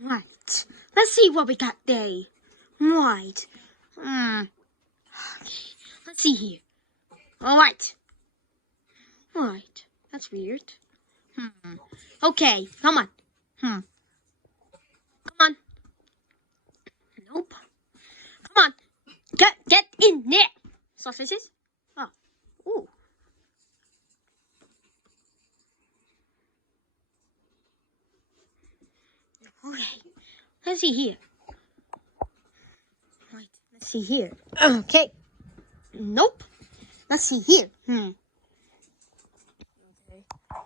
Right. Let's see what we got there. Right. Okay. Let's see here. Alright. Right. That's weird. Okay. Come on. Come on. Nope. Come on. Get in there. Sausages? Oh. Ooh. Okay. Let's see here. Right. Let's see here. Okay. Nope. Let's see here. Okay.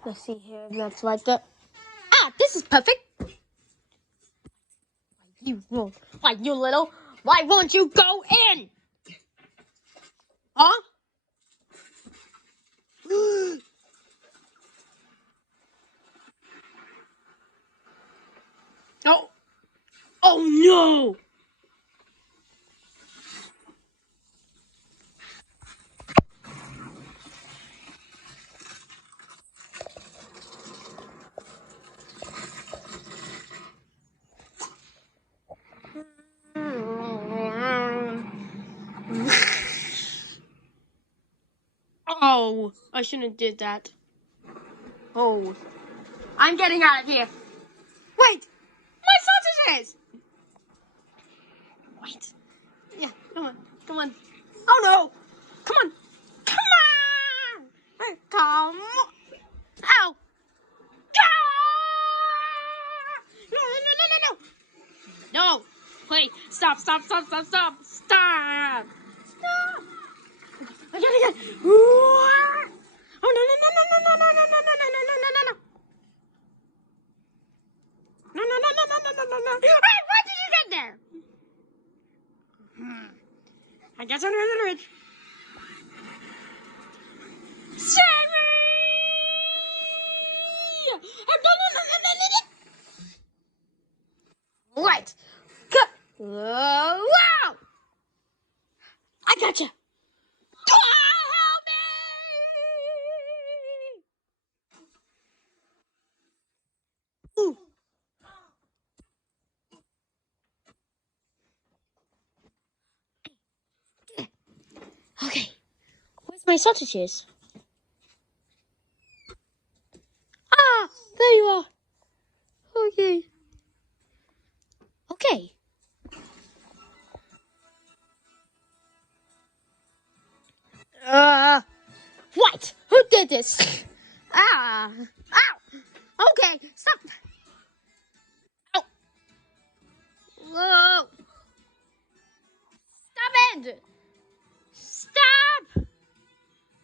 Let's see here. That's like that. Ah, this is perfect. Why, you little? Why won't you go in? Huh? Oh. Oh no. Oh, I shouldn't have did that. Oh, I'm getting out of here. Wait, my sausages! Wait. Yeah, come on. Oh no! Come on! Come on! Ow! No! Wait, stop! I gotta get. Oh no! Hey, why did you get there? I guess I'm under the ridge. Save me! Right. Cut. Wow! I gotcha. Help me! Ooh. Okay. Where's my sausages? Ah, there you are. Okay. Okay. What? Who did this? Ah. Ow. Okay. Stop. Ow. Whoa. Stop it. Stop.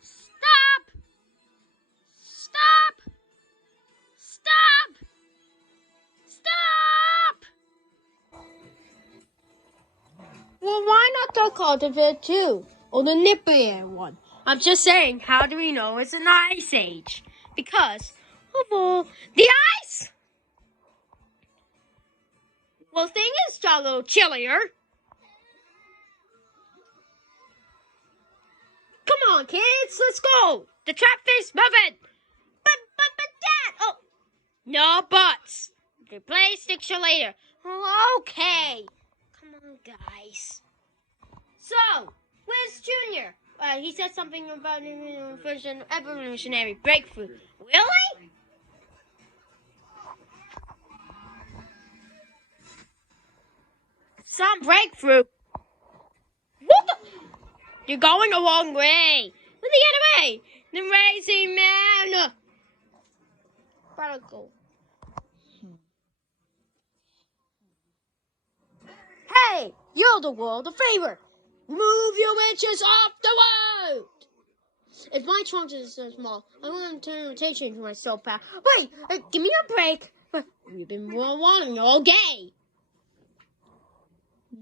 Stop. Stop. Stop. Stop. Well, why not the cultivator too? Or the nuclear one? I'm just saying, how do we know it's an ice age? Because of all the ice! Well, thing is a little chillier. Come on, kids, let's go. The trap face moving. But Dad! Oh, no buts. Replay stiction later. Okay. Come on, guys. So, where's Junior? He said something about an evolutionary breakthrough. Really? Some breakthrough? What the? You're going the wrong way. Let me get away. The racing man. Particle. Hey, you're the world a favor. Move your inches off the road. If my trunk is so small, I want to turn rotation to my soap pad. Wait, give me a break. You've been wanting all day.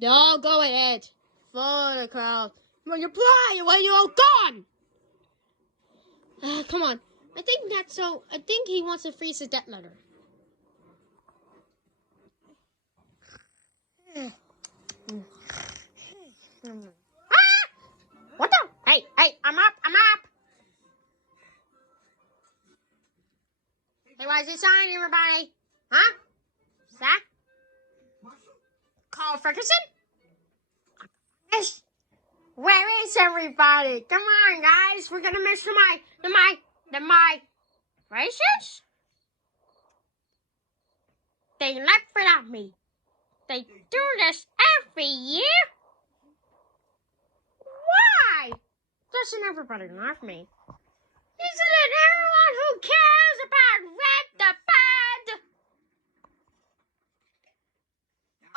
No, go ahead. For the crowd. When you play, when you're all gone. Come on. I think he wants to freeze the debt letter. What the? Hey, I'm up. Hey, why is it sign, everybody? Huh? Is that? Carl Ferguson? Yes. Where is everybody? Come on, guys. We're gonna miss the migrations. They left without me. They do this every year. Why doesn't everybody love me? Isn't it everyone who cares about Red the Bad?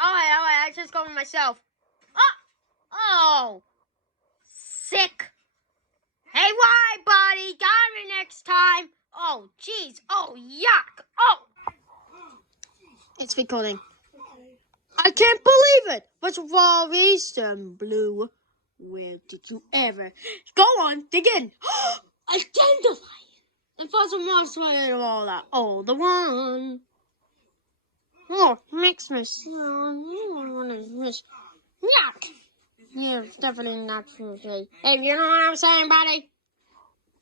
Oh, I just go with myself. Oh, sick. Hey, why, buddy? Got me next time. Oh, jeez. Oh, yuck. Oh. It's recording. I can't believe it. What's wrong, Eastern Blue? Where did you ever? Go on, dig in. A dandelion. And fossil moss and all that. Oh, the one. Oh, makes me yuck. Yeah, it's definitely not true. Hey, you know what I'm saying, buddy?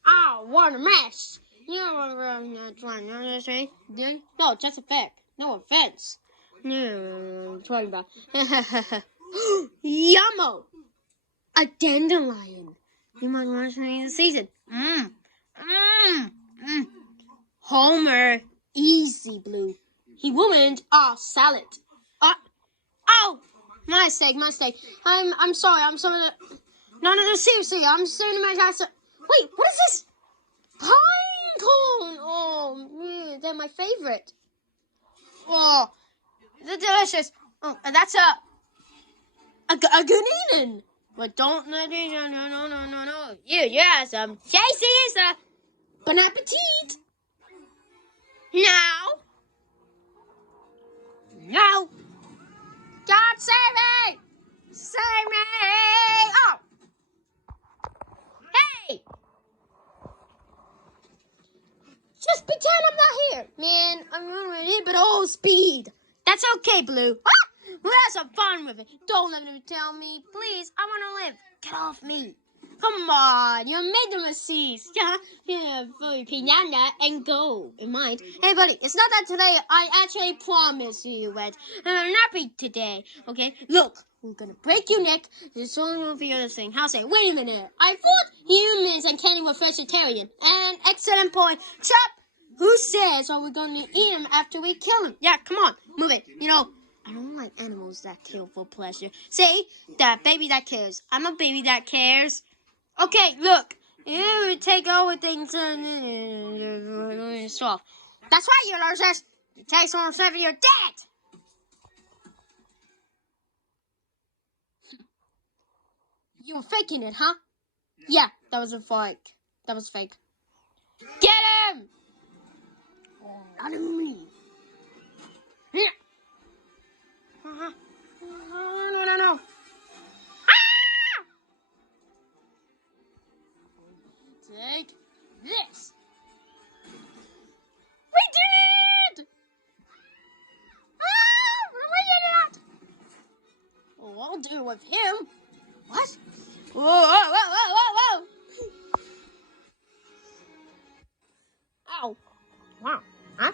Oh, what a mess. You know what I'm trying to say? No, just a fact. No offense. Yeah, I'm talking about. Yummo! A dandelion. You might want to read the season. Homer, easy, Blue. He ruined our salad. Oh, my mistake. I'm sorry. No, seriously. I'm saying to myself. Wait, what is this? Pine cone. Oh, they're my favorite. Oh, they're delicious. Oh, and that's a good eating. But don't no. You have some tasty, bon appetit. Now. No. God save me! Save me! Oh! Hey! Just pretend I'm not here. Man, I'm running a bit old speed. That's okay, Blue. We'll have some fun with it. Don't let me tell me. Please, I want to live. Get off me. Come on, you made the mistake. Yeah, piñata and go in mind. Hey, buddy, it's not that today. I actually promise you, Red. I'm not be today, okay? Look, we're gonna break your neck. There's only one for the other thing. How's it? Wait a minute. I thought humans and candy were vegetarian. And excellent point. Chop! Who says are we gonna eat him after we kill him? Yeah, come on, move it. You know, I don't like animals that kill for pleasure. Say, that baby that cares. I'm a baby that cares. Okay, look. You take over things and stuff. That's right, you losers. You take someone stuff and you're dead. You were faking it, huh? Yeah, that was a fake. That was fake. Get him! Not me. Here. No. Take this. We did it! We did it! Oh, I'll do it with him. What? Whoa. Ow. Wow. Huh?